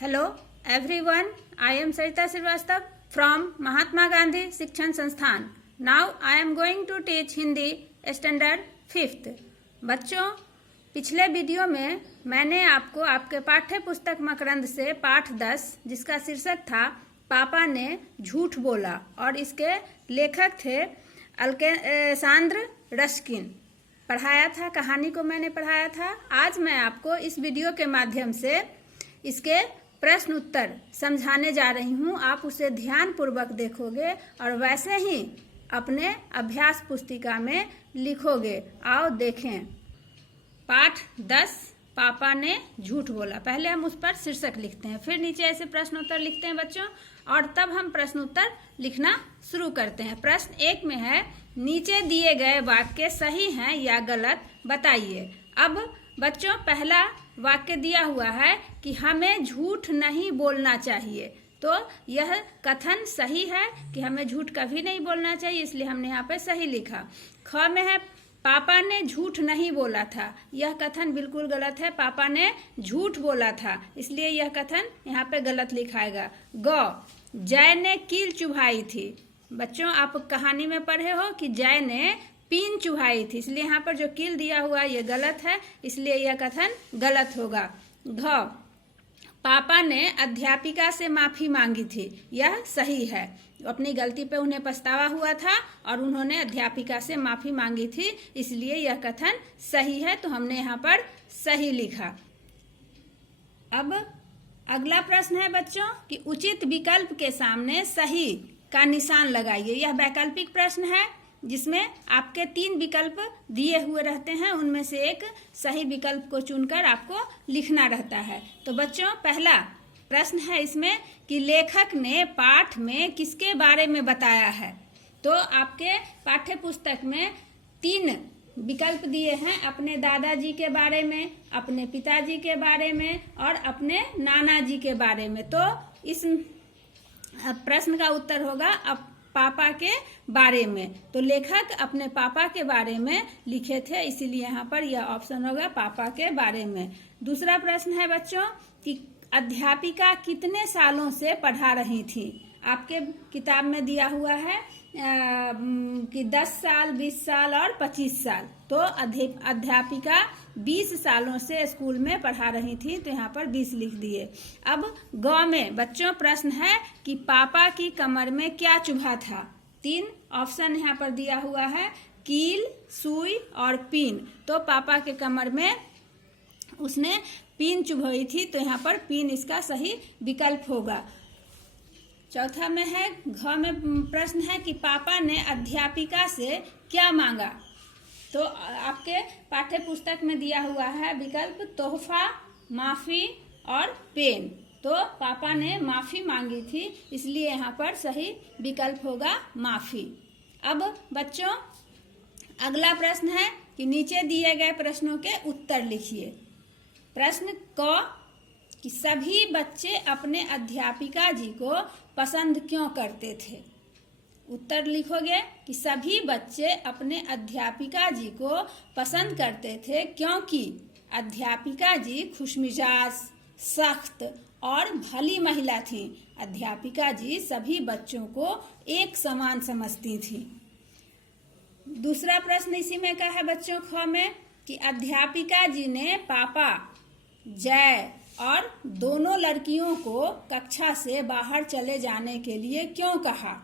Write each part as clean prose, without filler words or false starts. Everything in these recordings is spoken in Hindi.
Hello everyone, I am Sarita Srivastava from Mahatma Gandhi Shikshan Sansthan. Now I am going to teach Hindi Standard 5th. बच्चों, पिछले वीडियो में मैंने आपको आपके पाठ्य पुस्तक मकरंद से पाठ 10 जिसका शीर्षक था पापा ने झूठ बोला और इसके लेखक थे अलेक्जेंडर रस्किन पढ़ाया था। कहानी को मैंने पढ़ाया था। आज मैं आपको इस वीडियो के माध्यम से इसके प्रश्न उत्तर समझाने जा रही हूँ। आप उसे ध्यान पूर्वक देखोगे और वैसे ही अपने अभ्यास पुस्तिका में लिखोगे। आओ देखें। पाठ 10 पापा ने झूठ बोला। पहले हम उस पर शीर्षक लिखते हैं, फिर नीचे ऐसे प्रश्न उत्तर लिखते हैं बच्चों, और तब हम प्रश्न उत्तर लिखना शुरू करते हैं। प्रश्न 1 में है, नीचे दिए गए वाक्य सही हैं या गलत बताइए। अब बच्चों, पहला वाक्य दिया हुआ है कि हमें झूठ नहीं बोलना चाहिए, तो यह कथन सही है कि हमें झूठ कभी नहीं बोलना चाहिए, इसलिए हमने यहाँ पे सही लिखा। ख में है, पापा ने झूठ नहीं बोला था। यह कथन बिल्कुल गलत है। पापा ने झूठ बोला था, इसलिए यह कथन यहाँ पे गलत लिखाएगा। ग, जय ने कील चुभाई थी। बच्चों, आप कहानी में पढ़े हो कि जय ने पीन चुभाई थी, इसलिए यहाँ पर जो कील दिया हुआ ये गलत है, इसलिए यह कथन गलत होगा। घ, पापा ने अध्यापिका से माफी मांगी थी। यह सही है। अपनी गलती पे उन्हें पछतावा हुआ था और उन्होंने अध्यापिका से माफी मांगी थी, इसलिए यह कथन सही है, तो हमने यहाँ पर सही लिखा। अब अगला प्रश्न है बच्चों कि उचित विकल्प के सामने सही का निशान लगाइए। यह वैकल्पिक प्रश्न है जिसमें आपके 3 विकल्प दिए हुए रहते हैं, उनमें से एक सही विकल्प को चुनकर आपको लिखना रहता है। तो बच्चों, पहला प्रश्न है इसमें कि लेखक ने पाठ में किसके बारे में बताया है। तो आपके पाठ्य पुस्तक में 3 विकल्प दिए हैं, अपने दादाजी के बारे में, अपने पिताजी के बारे में और अपने नाना जी के बारे में। तो इस प्रश्न का उत्तर होगा पापा के बारे में। तो लेखक अपने पापा के बारे में लिखे थे, इसीलिए यहाँ पर यह ऑप्शन होगा पापा के बारे में। दूसरा प्रश्न है बच्चों कि अध्यापिका कितने सालों से पढ़ा रही थी। आपके किताब में दिया हुआ है कि 10 साल, 20 साल और 25 साल। तो अध्यापिका 20 सालों से स्कूल में पढ़ा रही थी, तो यहाँ पर 20 लिख दिए। अब ग में बच्चों प्रश्न है कि पापा की कमर में क्या चुभा था। 3 ऑप्शन यहाँ पर दिया हुआ है, कील, सुई और पीन। तो पापा के कमर में उसने पीन चुभाई थी, तो यहाँ पर पीन इसका सही विकल्प होगा। चौथा में है, घ में प्रश्न है कि पापा ने अध्यापिका से क्या मांगा। तो आपके पाठ्य पुस्तक में दिया हुआ है विकल्प तोहफा, माफी और पेन। तो पापा ने माफी मांगी थी, इसलिए यहाँ पर सही विकल्प होगा माफी। अब बच्चों, अगला प्रश्न है कि नीचे दिए गए प्रश्नों के उत्तर लिखिए। प्रश्न क कि सभी बच्चे अपने अध्यापिका जी को पसंद क्यों करते थे। उत्तर लिखोगे कि सभी बच्चे अपने अध्यापिका जी को पसंद करते थे क्योंकि अध्यापिका जी खुशमिजाज, सख्त और भली महिला थी। अध्यापिका जी सभी बच्चों को एक समान समझती थी। दूसरा प्रश्न इसी में का है बच्चों ख में कि अध्यापिका जी ने पापा, जय और दोनों लड़कियों को कक्षा से बाहर चले जाने के लिए क्यों कहा।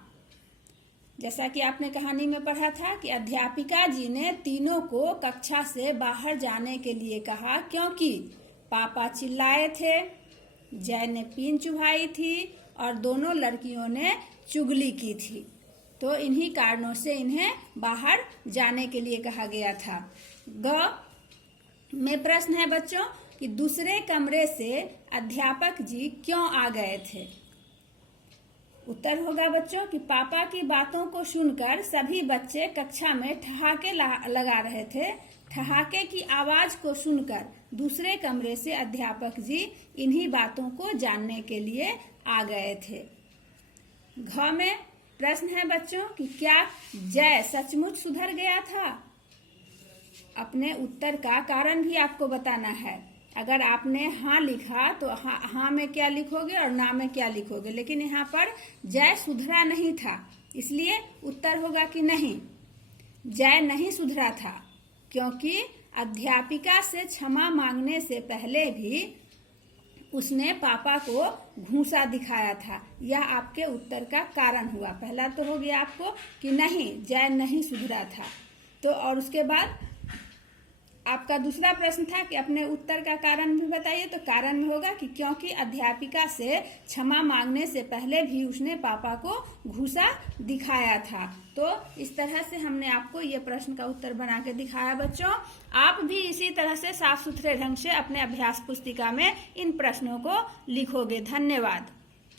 जैसा कि आपने कहानी में पढ़ा था कि अध्यापिका जी ने तीनों को कक्षा से बाहर जाने के लिए कहा क्योंकि पापा चिल्लाए थे, जय ने पीन चुभाई थी और दोनों लड़कियों ने चुगली की थी। तो इन्हीं कारणों से इन्हें बाहर जाने के लिए कहा गया था। ग में प्रश्न है बच्चों कि दूसरे कमरे से अध्यापक जी क्यों आ गए थे। उत्तर होगा बच्चों कि पापा की बातों को सुनकर सभी बच्चे कक्षा में ठहाके लगा रहे थे। ठहाके की आवाज को सुनकर दूसरे कमरे से अध्यापक जी इन्हीं बातों को जानने के लिए आ गए थे। घ में प्रश्न है बच्चों कि क्या जय सचमुच सुधर गया था। अपने उत्तर का कारण भी आपको बताना है। अगर आपने हाँ लिखा तो हाँ में क्या लिखोगे और ना में क्या लिखोगे, लेकिन यहाँ पर जय सुधरा नहीं था, इसलिए उत्तर होगा कि नहीं, जय नहीं सुधरा था, क्योंकि अध्यापिका से क्षमा मांगने से पहले भी उसने पापा को घूंसा दिखाया था। यह आपके उत्तर का कारण हुआ। पहला तो हो गया आपको कि नहीं, जय नहीं सुधरा था। तो और उसके बाद आपका दूसरा प्रश्न था कि अपने उत्तर का कारण भी बताइए। तो कारण में होगा कि क्योंकि अध्यापिका से क्षमा मांगने से पहले भी उसने पापा को घूंसा दिखाया था। तो इस तरह से हमने आपको ये प्रश्न का उत्तर बना के दिखाया। बच्चों, आप भी इसी तरह से साफ सुथरे ढंग से अपने अभ्यास पुस्तिका में इन प्रश्नों को लिखोगे। धन्यवाद।